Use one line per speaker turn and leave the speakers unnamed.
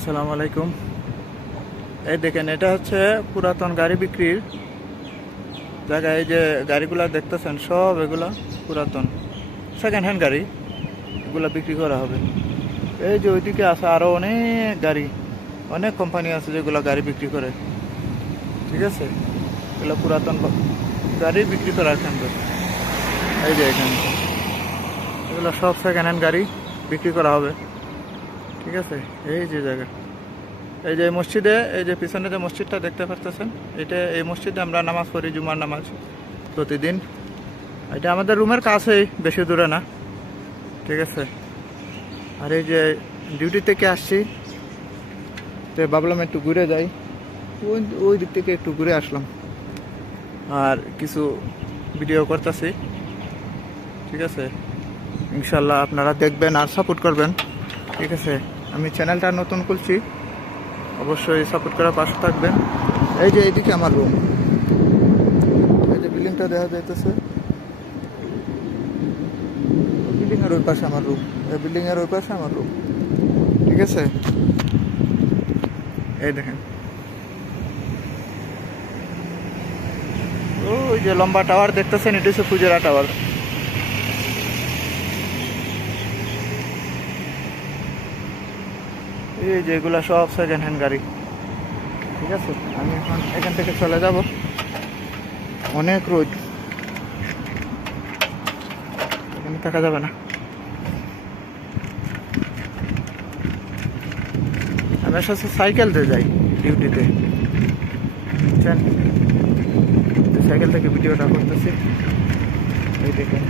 আসসালামু আলাইকুম। এই দেখেন, এটা হচ্ছে পুরাতন গাড়ি বিক্রির জায়গা। এই যে গাড়িগুলো দেখতেছেন, সব এগুলা পুরাতন। সেকেন্ড হ্যান্ড গাড়ি এগুলো বিক্রি করা হবে। এই যে ওইদিকে আছে আরও অনেক গাড়ি, অনেক কোম্পানি আছে যেগুলো গাড়ি বিক্রি করে। ঠিক আছে? এগুলো পুরাতন গাড়ি বিক্রি করার কেন্দ্র। এই যে এখানে। এগুলো সব সেকেন্ড হ্যান্ড গাড়ি বিক্রি করা হবে। ঠিক আছে? এই যে জায়গা। এই যে মসজিদে, এই যে পিছনে যে মসজিদটা দেখতে পারতেছেন, এটা এই মসজিদে আমরা নামাজ পড়ি, জুমার নামাজ প্রতিদিন। এটা আমাদের রুমের কাছেই, বেশি দূরে না। ঠিক আছে? আর এই যে ডিউটি থেকে আসছি। তো ভাবলাম একটু ঘুরে যাই। ওই ওই দিক থেকে একটু ঘুরে আসলাম। আর কিছু ভিডিও করতেছি। ঠিক আছে? ইনশাল্লাহ আপনারা দেখবেন আর সাপোর্ট করবেন। ঠিক আছে? আমি চ্যানেলটা নতুন খুলছি। অবশ্যই সাপোর্ট করার পাশে থাকবেন। এই যে এইদিকে আমার রুম এই যে বিল্ডিংটা দেখা যাইতেছে। বিল্ডিং এর ওই পাশে আমার রুম এই বিল্ডিংয়ের ওই পাশে আমার রুম ঠিক আছে? এই দেখেন। ওই যে লম্বা টাওয়ার দেখতেছেন, এটা হচ্ছে ফুজেরা টাওয়ার এই যে এগুলো সব সেকেন্ড হ্যান্ড গাড়ি। ঠিক আছে? আমি এখন এখান থেকে চলে যাব। অনেক রোদ। এখানে থাকা যাবে না। আমি আসলে সাইকেল দিয়ে যাই ডিউটিতে বুঝছেন? সাইকেল থেকে ভিডিওটা করতেছি। এই দেখেন।